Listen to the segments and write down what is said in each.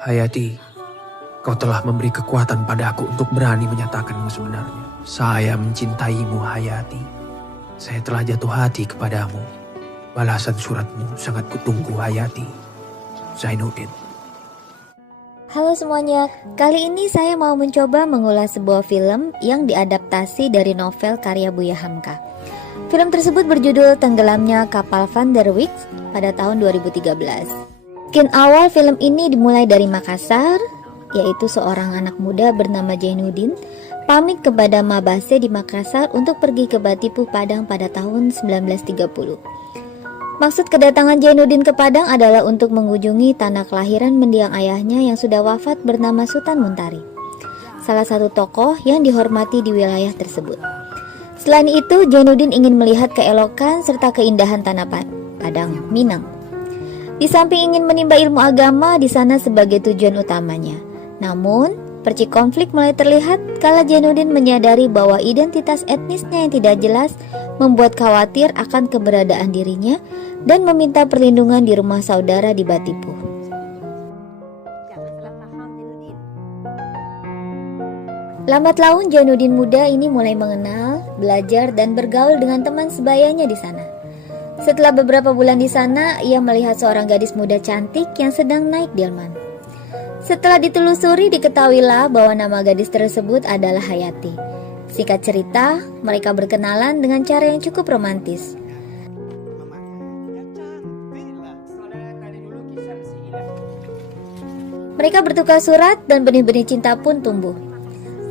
Hayati, kau telah memberi kekuatan padaku untuk berani menyatakan yang sebenarnya. Saya mencintaimu, Hayati. Saya telah jatuh hati kepadamu. Balasan suratmu sangat kutunggu, Hayati. Zainuddin. Halo semuanya, kali ini saya mau mencoba mengulas sebuah film yang diadaptasi dari novel karya Buya Hamka. Film tersebut berjudul Tenggelamnya Kapal Van der Wijk pada tahun 2013. Skin awal film ini dimulai dari Makassar, yaitu seorang anak muda bernama Zainuddin pamit kepada Mabase di Makassar untuk pergi ke Batipuh Padang pada tahun 1930. Maksud kedatangan Zainuddin ke Padang adalah untuk mengunjungi tanah kelahiran mendiang ayahnya yang sudah wafat bernama Sultan Muntari, salah satu tokoh yang dihormati di wilayah tersebut. Selain itu, Zainuddin ingin melihat keelokan serta keindahan tanah Padang, Minang. Di samping ingin menimba ilmu agama di sana sebagai tujuan utamanya. Namun, percik konflik mulai terlihat kala Zainuddin menyadari bahwa identitas etnisnya yang tidak jelas membuat khawatir akan keberadaan dirinya dan meminta perlindungan di rumah saudara di Batipuh. Lambat laun Zainuddin muda ini mulai mengenal, belajar dan bergaul dengan teman sebayanya di sana. Setelah beberapa bulan di sana, ia melihat seorang gadis muda cantik yang sedang naik delman. Setelah ditelusuri, diketahuilah bahwa nama gadis tersebut adalah Hayati. Singkat cerita, mereka berkenalan dengan cara yang cukup romantis. Mereka bertukar surat dan benih-benih cinta pun tumbuh.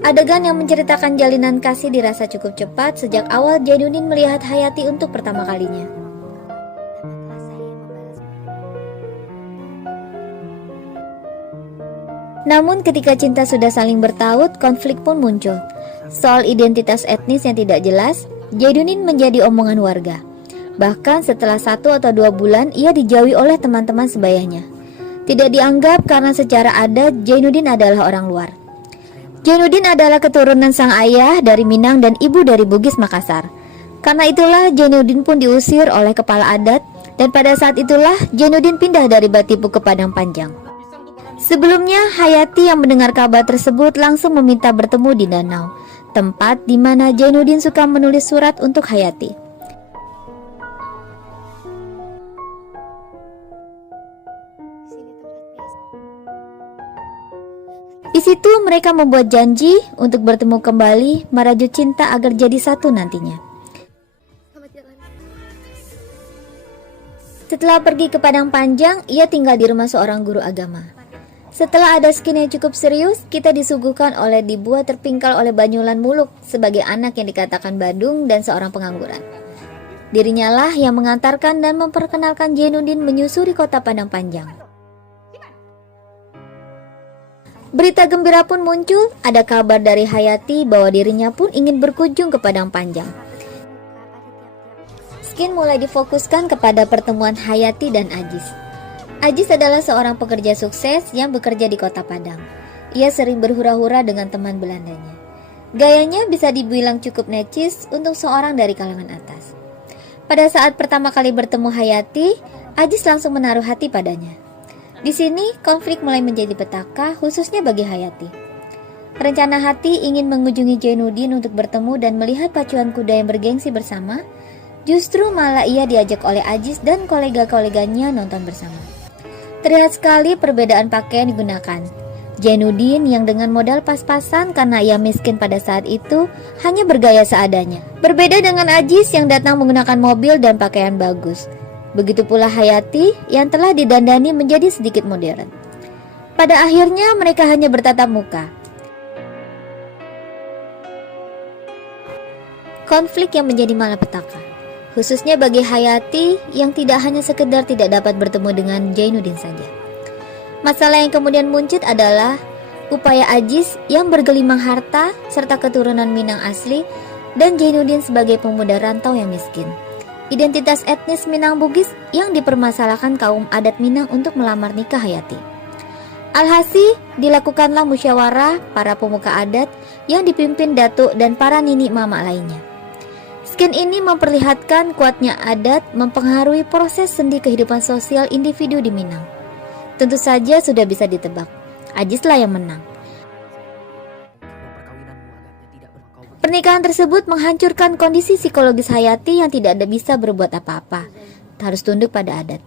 Adegan yang menceritakan jalinan kasih dirasa cukup cepat sejak awal Zainuddin melihat Hayati untuk pertama kalinya. Namun ketika cinta sudah saling bertaut, konflik pun muncul. Soal identitas etnis yang tidak jelas, Zainuddin menjadi omongan warga. Bahkan setelah 1 atau 2 bulan, ia dijauhi oleh teman-teman sebayanya. Tidak dianggap karena secara adat Zainuddin adalah orang luar. Zainuddin adalah keturunan sang ayah dari Minang dan ibu dari Bugis Makassar. Karena itulah Zainuddin pun diusir oleh kepala adat, dan pada saat itulah Zainuddin pindah dari Batipuh ke Padang Panjang. Sebelumnya, Hayati yang mendengar kabar tersebut langsung meminta bertemu di danau, tempat di mana Zainuddin suka menulis surat untuk Hayati. Di situ mereka membuat janji untuk bertemu kembali, merajut cinta agar jadi satu nantinya. Setelah pergi ke Padang Panjang, ia tinggal di rumah seorang guru agama. Setelah ada skin yang cukup serius, kita disuguhkan oleh dibuat terpingkal oleh Banyulan Muluk sebagai anak yang dikatakan badung dan seorang pengangguran. Dirinya lah yang mengantarkan dan memperkenalkan Zainuddin menyusuri kota Padang Panjang. Berita gembira pun muncul, ada kabar dari Hayati bahwa dirinya pun ingin berkunjung ke Padang Panjang. Skin mulai difokuskan kepada pertemuan Hayati dan Ajis. Ajis adalah seorang pekerja sukses yang bekerja di kota Padang. Ia sering berhura-hura dengan teman Belandanya. Gayanya bisa dibilang cukup necis untuk seorang dari kalangan atas. Pada saat pertama kali bertemu Hayati, Ajis langsung menaruh hati padanya. Di sini konflik mulai menjadi petaka khususnya bagi Hayati. Rencana Hati ingin mengunjungi Zainuddin untuk bertemu dan melihat pacuan kuda yang bergengsi bersama, justru malah ia diajak oleh Ajis dan kolega-koleganya nonton bersama. Terlihat sekali perbedaan pakaian digunakan. Zainuddin yang dengan modal pas-pasan karena ia miskin pada saat itu hanya bergaya seadanya. Berbeda dengan Ajis yang datang menggunakan mobil dan pakaian bagus. Begitu pula Hayati yang telah didandani menjadi sedikit modern. Pada akhirnya mereka hanya bertatap muka. Konflik yang menjadi malapetaka, khususnya bagi Hayati yang tidak hanya sekedar tidak dapat bertemu dengan Zainuddin saja. Masalah yang kemudian muncul adalah upaya Ajis yang bergelimang harta serta keturunan Minang asli dan Zainuddin sebagai pemuda rantau yang miskin. Identitas etnis Minang Bugis yang dipermasalahkan kaum adat Minang untuk melamar nikah Hayati. Alhasil dilakukanlah musyawarah para pemuka adat yang dipimpin datuk dan para nini mama lainnya. Skin ini memperlihatkan kuatnya adat mempengaruhi proses sendi kehidupan sosial individu di Minang. Tentu saja sudah bisa ditebak, Ajislah yang menang. Pernikahan tersebut menghancurkan kondisi psikologis Hayati yang tidak bisa berbuat apa-apa, harus tunduk pada adat.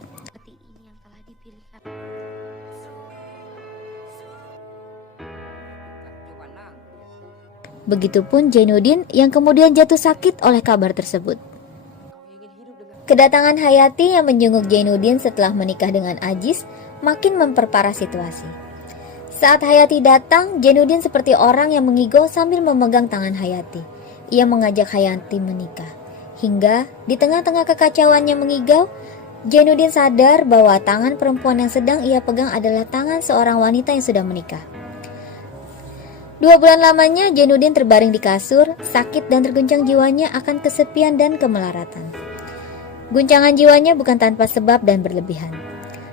Begitupun Jainuddin yang kemudian jatuh sakit oleh kabar tersebut. Kedatangan Hayati yang menjenguk Jainuddin setelah menikah dengan Ajis makin memperparah situasi. Saat Hayati datang, Jainuddin seperti orang yang mengigau sambil memegang tangan Hayati. Ia mengajak Hayati menikah. Hingga di tengah-tengah kekacauannya mengigau, Jainuddin sadar bahwa tangan perempuan yang sedang ia pegang adalah tangan seorang wanita yang sudah menikah. 2 bulan lamanya Jainuddin terbaring di kasur, sakit dan terguncang jiwanya akan kesepian dan kemelaratan. Guncangan jiwanya bukan tanpa sebab dan berlebihan.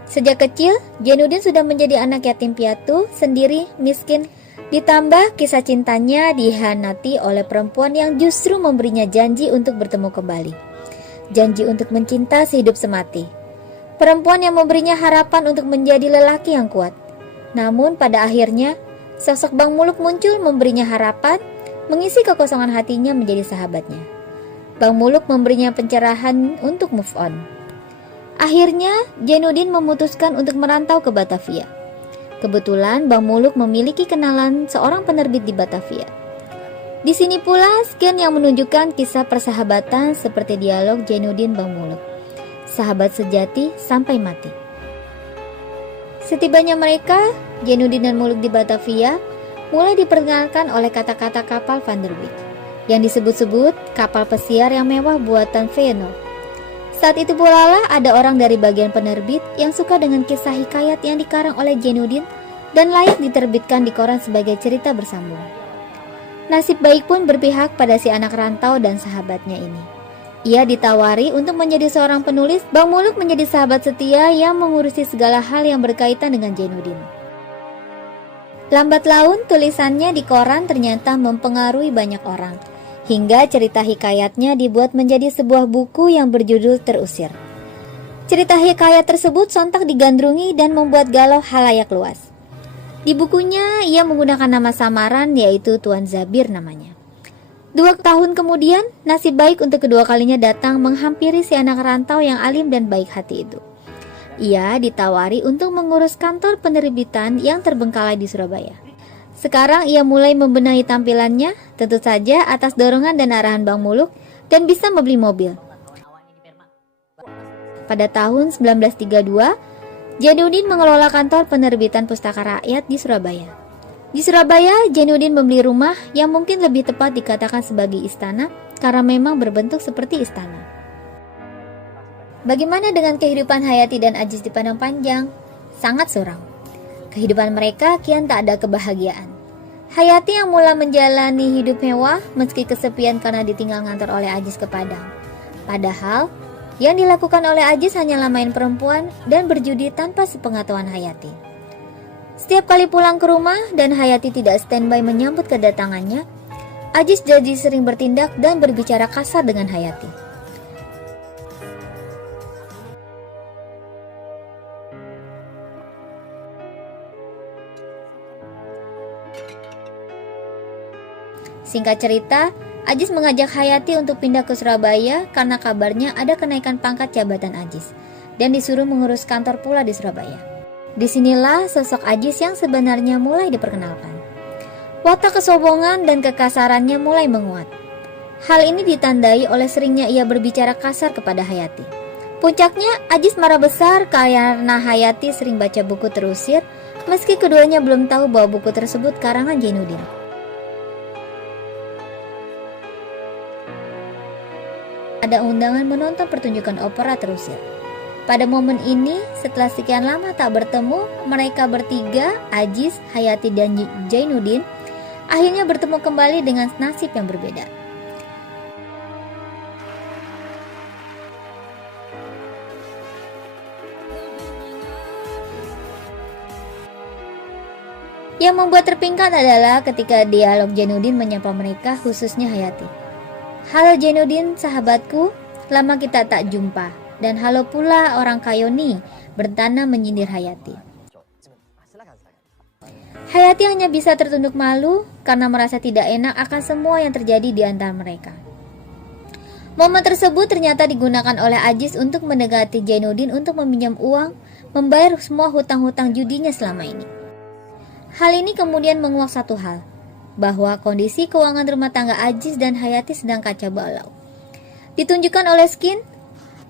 Sejak kecil, Jainuddin sudah menjadi anak yatim piatu, sendiri, miskin. Ditambah kisah cintanya dihianati oleh perempuan yang justru memberinya janji untuk bertemu kembali. Janji untuk mencinta sehidup semati. Perempuan yang memberinya harapan untuk menjadi lelaki yang kuat. Namun pada akhirnya, sosok Bang Muluk muncul memberinya harapan, mengisi kekosongan hatinya menjadi sahabatnya. Bang Muluk memberinya pencerahan untuk move on. Akhirnya, Jainuddin memutuskan untuk merantau ke Batavia. Kebetulan Bang Muluk memiliki kenalan seorang penerbit di Batavia. Di sini pula scan yang menunjukkan kisah persahabatan seperti dialog Jainuddin Bang Muluk. Sahabat sejati sampai mati. Setibanya mereka, Jainuddin dan Muluk di Batavia mulai diperkenalkan oleh kata-kata kapal Van der Wijk yang disebut-sebut kapal pesiar yang mewah buatan Feyenoord. Saat itu pula lah ada orang dari bagian penerbit yang suka dengan kisah hikayat yang dikarang oleh Jainuddin dan layak diterbitkan di koran sebagai cerita bersambung. Nasib baik pun berpihak pada si anak rantau dan sahabatnya ini. Ia ditawari untuk menjadi seorang penulis. Bang Muluk menjadi sahabat setia yang mengurusi segala hal yang berkaitan dengan Jainuddin. Lambat laun tulisannya di koran ternyata mempengaruhi banyak orang, hingga cerita hikayatnya dibuat menjadi sebuah buku yang berjudul Terusir. Cerita hikayat tersebut sontak digandrungi dan membuat galau halayak luas. Di bukunya ia menggunakan nama samaran yaitu Tuan Zabir namanya. 2 tahun kemudian, nasib baik untuk kedua kalinya datang menghampiri si anak rantau yang alim dan baik hati itu. Ia ditawari untuk mengurus kantor penerbitan yang terbengkalai di Surabaya. Sekarang ia mulai membenahi tampilannya, tentu saja atas dorongan dan arahan Bang Muluk, dan bisa membeli mobil. Pada tahun 1932, Jainuddin mengelola kantor penerbitan Pustaka Rakyat di Surabaya. Di Surabaya, Jainuddin membeli rumah yang mungkin lebih tepat dikatakan sebagai istana karena memang berbentuk seperti istana. Bagaimana dengan kehidupan Hayati dan Ajis di Padang Panjang? Sangat suram. Kehidupan mereka kian tak ada kebahagiaan. Hayati yang mula menjalani hidup mewah meski kesepian karena ditinggal ngantor oleh Ajis ke Padang. Padahal, yang dilakukan oleh Ajis hanyalah main perempuan dan berjudi tanpa sepengetahuan Hayati. Setiap kali pulang ke rumah dan Hayati tidak standby menyambut kedatangannya, Ajis jadi sering bertindak dan berbicara kasar dengan Hayati. Singkat cerita, Ajis mengajak Hayati untuk pindah ke Surabaya karena kabarnya ada kenaikan pangkat jabatan Ajis dan disuruh mengurus kantor pula di Surabaya. Disinilah sosok Ajis yang sebenarnya mulai diperkenalkan. Watak kesombongan dan kekasarannya mulai menguat. Hal ini ditandai oleh seringnya ia berbicara kasar kepada Hayati. Puncaknya, Ajis marah besar karena Hayati sering baca buku Terusir, meski keduanya belum tahu bahwa buku tersebut karangan Jainuddin. Ada undangan menonton pertunjukan opera Terusir. Pada momen ini, setelah sekian lama tak bertemu, mereka bertiga, Ajis, Hayati, dan Jainuddin, akhirnya bertemu kembali dengan nasib yang berbeda. Yang membuat terpingkat adalah ketika dialog Jainuddin menyapa mereka, khususnya Hayati. Halo Jainuddin, sahabatku, lama kita tak jumpa. Dan halo pula orang Kayoni, bertanam menyindir Hayati. Hayati hanya bisa tertunduk malu karena merasa tidak enak akan semua yang terjadi di antara mereka. Momen tersebut ternyata digunakan oleh Aziz untuk mendekati Jainuddin untuk meminjam uang, membayar semua hutang-hutang judinya selama ini. Hal ini kemudian menguak satu hal, bahwa kondisi keuangan rumah tangga Aziz dan Hayati sedang kacau balau. Ditunjukkan oleh Skin,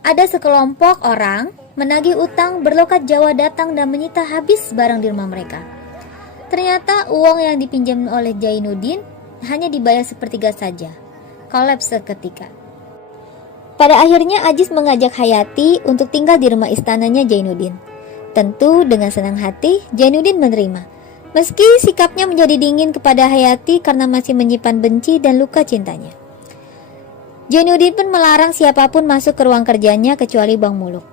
ada sekelompok orang menagih utang berlokat Jawa datang dan menyita habis barang di rumah mereka. Ternyata uang yang dipinjam oleh Jainuddin hanya dibayar sepertiga saja, kolaps seketika. Pada akhirnya Aziz mengajak Hayati untuk tinggal di rumah istananya Jainuddin. Tentu dengan senang hati Jainuddin menerima, meski sikapnya menjadi dingin kepada Hayati karena masih menyimpan benci dan luka cintanya. Jainuddin pun melarang siapapun masuk ke ruang kerjanya kecuali Bang Muluk.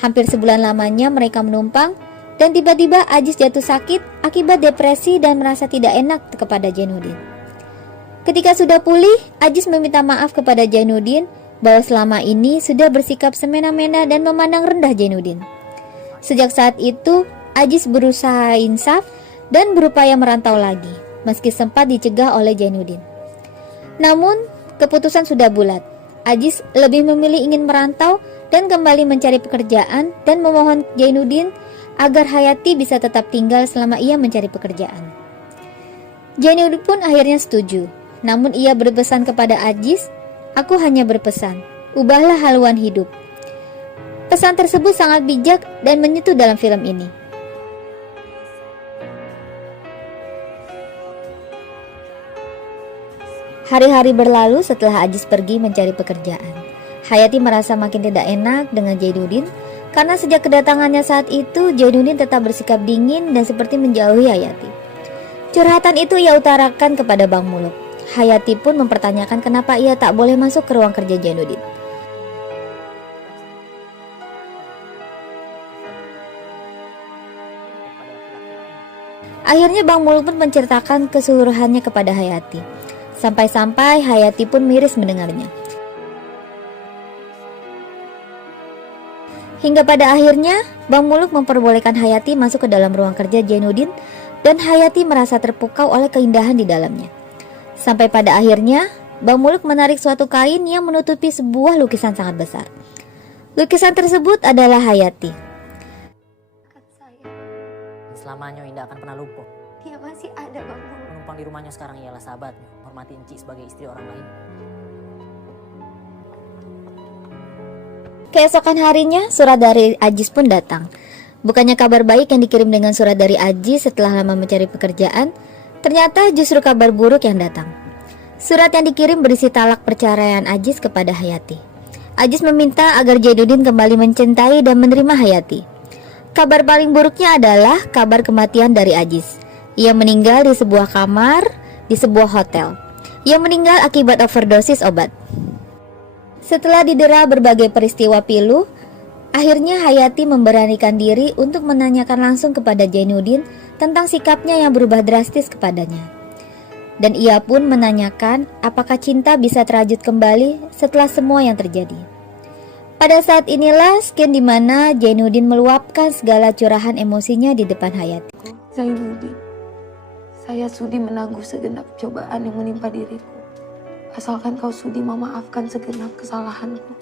Hampir sebulan lamanya mereka menumpang, dan tiba-tiba Aziz jatuh sakit akibat depresi dan merasa tidak enak kepada Jainuddin. Ketika sudah pulih, Aziz meminta maaf kepada Jainuddin bahwa selama ini sudah bersikap semena-mena dan memandang rendah Jainuddin. Sejak saat itu, Aziz berusaha insaf dan berupaya merantau lagi, meski sempat dicegah oleh Jainuddin. Namun, keputusan sudah bulat. Aziz lebih memilih ingin merantau dan kembali mencari pekerjaan dan memohon Jainuddin agar Hayati bisa tetap tinggal selama ia mencari pekerjaan. Jainuddin pun akhirnya setuju. Namun ia berpesan kepada Aziz, "Aku hanya berpesan, ubahlah haluan hidup." Pesan tersebut sangat bijak dan menyentuh dalam film ini. Hari-hari berlalu setelah Aziz pergi mencari pekerjaan. Hayati merasa makin tidak enak dengan Jainuddin karena sejak kedatangannya saat itu Jainuddin tetap bersikap dingin dan seperti menjauhi Hayati. Curhatan itu ia utarakan kepada Bang Muluk. Hayati pun mempertanyakan kenapa ia tak boleh masuk ke ruang kerja Jainuddin. Akhirnya Bang Muluk pun menceritakan keseluruhannya kepada Hayati. Sampai-sampai Hayati pun miris mendengarnya. Hingga pada akhirnya, Bang Muluk memperbolehkan Hayati masuk ke dalam ruang kerja Jainuddin dan Hayati merasa terpukau oleh keindahan di dalamnya. Sampai pada akhirnya, Bang Muluk menarik suatu kain yang menutupi sebuah lukisan sangat besar. Lukisan tersebut adalah Hayati. Selamanya Indah akan pernah lupa. Dia masih ada, Bang Muluk. Penumpang di rumahnya sekarang ialah sahabatnya. Hormati Enci sebagai istri orang lain. Keesokan harinya, surat dari Aziz pun datang. Bukannya kabar baik yang dikirim dengan surat dari Aziz setelah lama mencari pekerjaan, ternyata justru kabar buruk yang datang. Surat yang dikirim berisi talak perceraian Aziz kepada Hayati. Aziz meminta agar Jainuddin kembali mencintai dan menerima Hayati. Kabar paling buruknya adalah kabar kematian dari Aziz. Ia meninggal di sebuah kamar di sebuah hotel. Ia meninggal akibat overdosis obat. Setelah didera berbagai peristiwa pilu, akhirnya Hayati memberanikan diri untuk menanyakan langsung kepada Jainuddin tentang sikapnya yang berubah drastis kepadanya. Dan ia pun menanyakan apakah cinta bisa terajut kembali setelah semua yang terjadi. Pada saat inilah sken di mana Jainuddin meluapkan segala curahan emosinya di depan Hayati. Jainuddin, saya sudi menangguh segenap cobaan yang menimpa diriku. Asalkan kau sudi memaafkan segenap kesalahanku.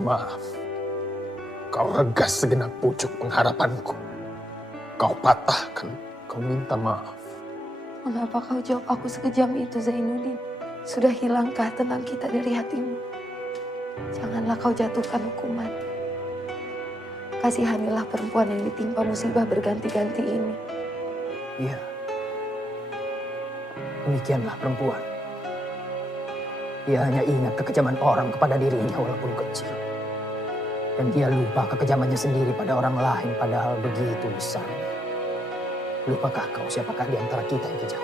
Maaf, kau regas segenap pucuk pengharapanku. Kau patahkan, kau minta maaf. Mengapa kau jawab aku sekejam itu, Zainuddin? Sudah hilangkah tenang kita dari hatimu? Janganlah kau jatuhkan hukuman. Kasihanilah perempuan yang ditimpa musibah berganti-ganti ini. Iya, demikianlah perempuan. Dia hanya ingat kekejaman orang kepada dirinya walaupun kecil. Dan dia lupa kekejamannya sendiri pada orang lain padahal begitu besarnya. Lupakah kau siapakah di antara kita yang kejam?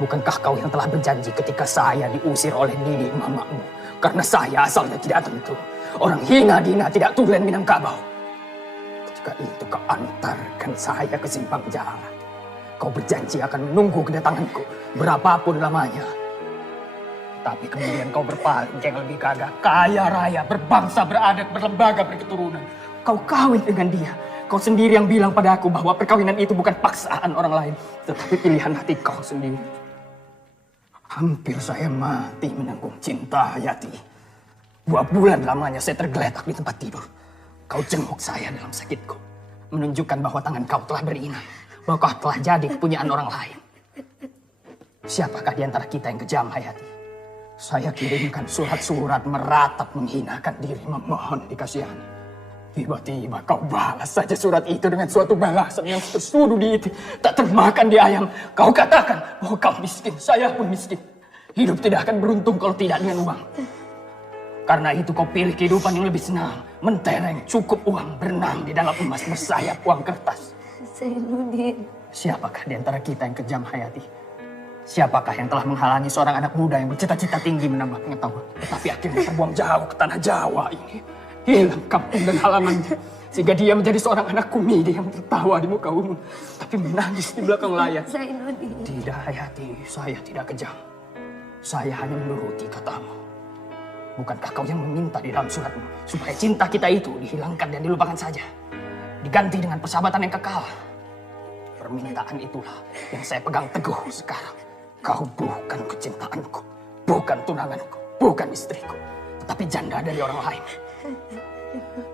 Bukankah kau yang telah berjanji ketika saya diusir oleh Nini mamamu? Karena saya asalnya tidak tentu. Orang hina dina tidak tulen Minangkabau. Ketika itu kau antarkan saya ke simpang jalan. Kau berjanji akan menunggu kedatanganku berapapun lamanya. Tapi kemudian kau berpaling yang lebih gagah, kaya raya, berbangsa, beradat, berlembaga, berketurunan. Kau kawin dengan dia. Kau sendiri yang bilang pada aku bahwa perkawinan itu bukan paksaan orang lain, tetapi pilihan hati kau sendiri. Hampir saya mati menanggung cinta Hayati. 2 bulan lamanya saya tergeletak di tempat tidur. Kau jenguk saya dalam sakitku, menunjukkan bahwa tangan kau telah berinang, bahwa kau telah jadi kepunyaan orang lain. Siapakah di antara kita yang kejam, Hayati? Saya kirimkan surat-surat meratap menghinakan diri, memohon dikasihani. Tiba-tiba kau balas saja surat itu dengan suatu balasan yang tersudu di itu, tak termakan di ayam. Kau katakan bahwa kau miskin, saya pun miskin. Hidup tidak akan beruntung kalau tidak dengan uang. Karena itu kau pilih kehidupan yang lebih senang, mentereng, cukup uang, berenang di dalam emas bersayap uang kertas. Zainuddin. Siapakah di antara kita yang kejam, Hayati? Siapakah yang telah menghalangi seorang anak muda yang bercita-cita tinggi menambah pengetahuan, tetapi akhirnya terbuang jauh ke tanah Jawa ini? Hilang kampung dan halamannya, sehingga dia menjadi seorang anak komedi yang tertawa di muka umum, tapi menangis di belakang layar. Zainuddin. Tidak, Hayati, saya tidak kejam. Saya hanya menuruti katamu. Bukankah kau yang meminta di dalam suratmu supaya cinta kita itu dihilangkan dan dilupakan saja, diganti dengan persahabatan yang kekal? Permintaan itulah yang saya pegang teguh sekarang. Kau bukan kecintaanku, bukan tunanganku, bukan istriku, tetapi janda dari orang lain.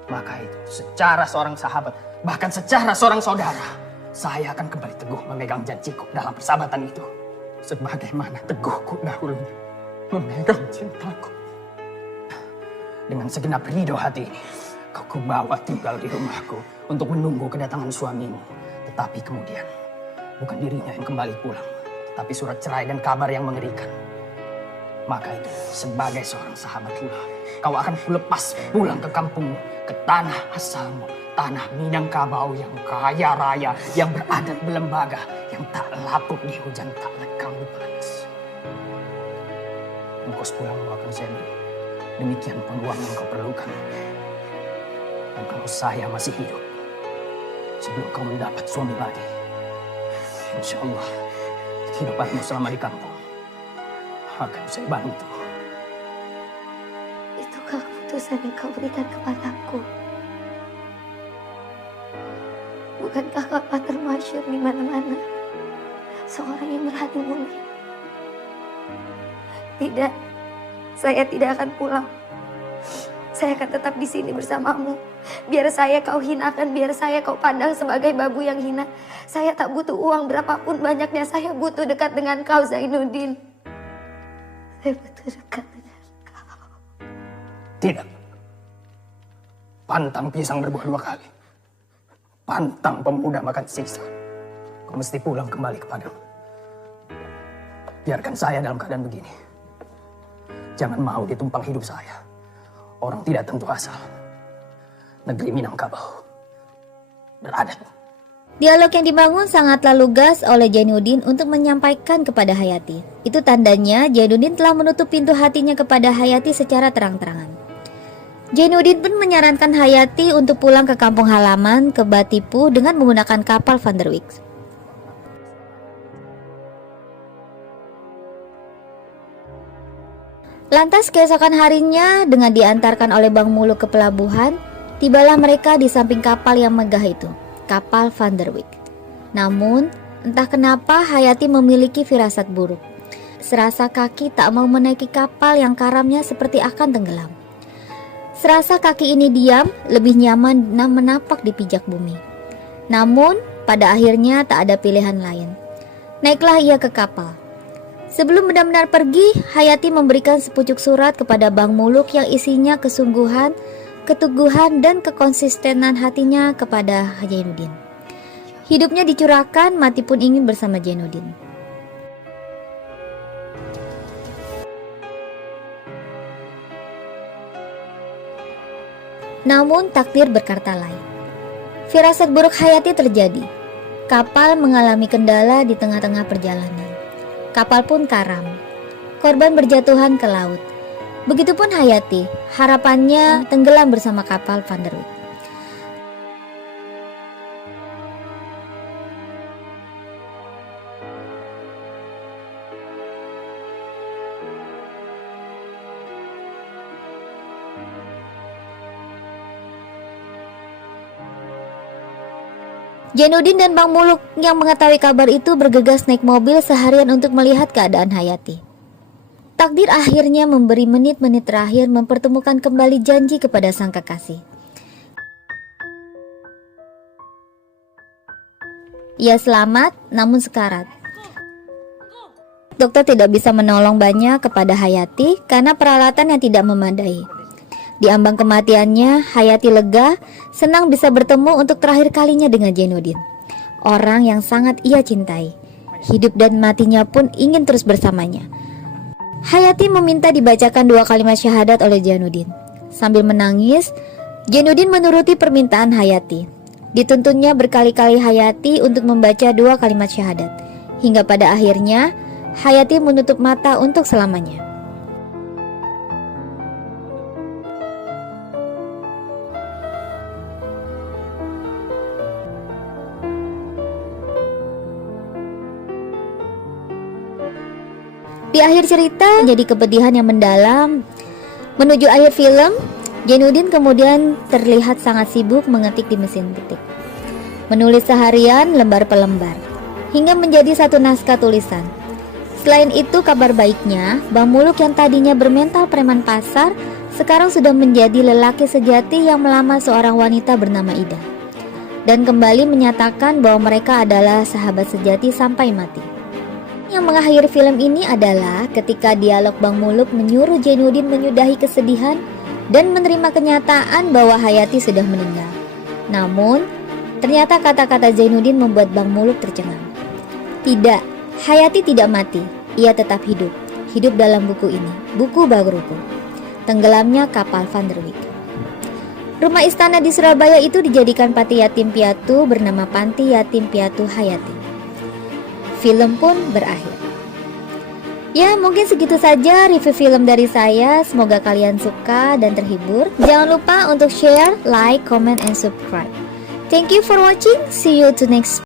Maka itu, secara seorang sahabat, bahkan secara seorang saudara, saya akan kembali teguh memegang janjiku dalam persahabatan itu. Sebagaimana teguhku dahulunya memegang cintaku. Dengan segenap ridho hati ini, kau kubawa tinggal di rumahku untuk menunggu kedatangan suamimu. Tetapi kemudian, bukan dirinya yang kembali pulang, tapi surat cerai dan kabar yang mengerikan. Maka itu, sebagai seorang sahabat pula, kau akan kulepas pulang ke kampungmu, ke tanah asalmu, tanah Minangkabau yang kaya raya, yang beradat berlembaga, yang tak lapuk di hujan, tak lekang di panas. Ongkos pulangmu akan saya beri. Demikian peluang yang kau perlukan. Dan kalau saya masih hidup, sebelum kau mendapat suami lagi, insya Allah, kehidupanmu selama di kampung akan saya bantu. Itukah keputusan yang kau berikan kepadaku? Bukankah kau telah termasyhur di mana-mana seorang yang berhati mulia? Tidak, saya tidak akan pulang. Saya akan tetap di sini bersamamu. Biar saya kau hinakan, biar saya kau pandang sebagai babu yang hina. Saya tak butuh uang berapapun banyaknya. Saya butuh dekat dengan kau, Zainuddin. Saya butuh dekat dengan kau. Tidak. Pantang pisang berbuah 2 kali. Pantang pemuda makan sisa. Kau mesti pulang kembali kepadamu. Biarkan saya dalam keadaan begini. Jangan mau ditumpang hidup saya. Orang tidak tentu asal. Negeri Minangkabau beradat. Dialog yang dibangun sangatlah lugas oleh Zainuddin untuk menyampaikan kepada Hayati. Itu tandanya Zainuddin telah menutup pintu hatinya kepada Hayati secara terang-terangan. Zainuddin pun menyarankan Hayati untuk pulang ke kampung halaman ke Batipu dengan menggunakan kapal Van der Wijk. Lantas keesokan harinya dengan diantarkan oleh Bang Muluk ke pelabuhan, tibalah mereka di samping kapal yang megah itu, kapal Van der Wijk. Namun, entah kenapa Hayati memiliki firasat buruk. Serasa kaki tak mau menaiki kapal yang karamnya seperti akan tenggelam. Serasa kaki ini diam, lebih nyaman menapak di pijak bumi. Namun, pada akhirnya tak ada pilihan lain. Naiklah ia ke kapal. Sebelum benar-benar pergi, Hayati memberikan sepucuk surat kepada Bang Muluk yang isinya kesungguhan, keteguhan, dan kekonsistenan hatinya kepada Zainuddin. Hidupnya dicurahkan, mati pun ingin bersama Zainuddin. Namun takdir berkata lain. Firasat buruk Hayati terjadi. Kapal mengalami kendala di tengah-tengah perjalanan. Kapal pun karam. Korban berjatuhan ke laut. Begitupun Hayati, harapannya tenggelam bersama kapal Van der Wijk. Jainuddin dan Bang Muluk yang mengetahui kabar itu bergegas naik mobil seharian untuk melihat keadaan Hayati. Takdir akhirnya memberi menit-menit terakhir mempertemukan kembali janji kepada sang kekasih. Ia selamat namun sekarat. Dokter tidak bisa menolong banyak kepada Hayati karena peralatan yang tidak memadai. Di ambang kematiannya, Hayati lega, senang bisa bertemu untuk terakhir kalinya dengan Jainuddin, orang yang sangat ia cintai. Hidup dan matinya pun ingin terus bersamanya. Hayati meminta dibacakan 2 kalimat syahadat oleh Jainuddin. Sambil menangis, Jainuddin menuruti permintaan Hayati. Dituntunnya berkali-kali Hayati untuk membaca 2 kalimat syahadat, hingga pada akhirnya Hayati menutup mata untuk selamanya. Di akhir cerita menjadi kepedihan yang mendalam. Menuju akhir film, Jainuddin kemudian terlihat sangat sibuk mengetik di mesin ketik, menulis seharian lembar per lembar, hingga menjadi satu naskah tulisan. Selain itu, kabar baiknya, Bang Muluk yang tadinya bermental preman pasar, sekarang sudah menjadi lelaki sejati yang melamar seorang wanita bernama Ida, dan kembali menyatakan bahwa mereka adalah sahabat sejati sampai mati. Yang mengakhiri film ini adalah ketika dialog Bang Muluk menyuruh Jainuddin menyudahi kesedihan dan menerima kenyataan bahwa Hayati sudah meninggal. Namun, ternyata kata-kata Jainuddin membuat Bang Muluk tercengang. Tidak, Hayati tidak mati, ia tetap hidup. Hidup dalam buku ini, buku Bagruku. Tenggelamnya kapal Van der Wijk. Rumah istana di Surabaya itu dijadikan panti yatim piatu bernama Panti Yatim Piatu Hayati. Film pun berakhir. Ya, mungkin segitu saja review film dari saya. Semoga kalian suka dan terhibur. Jangan lupa untuk share, like, comment, and subscribe. Thank you for watching. See you to next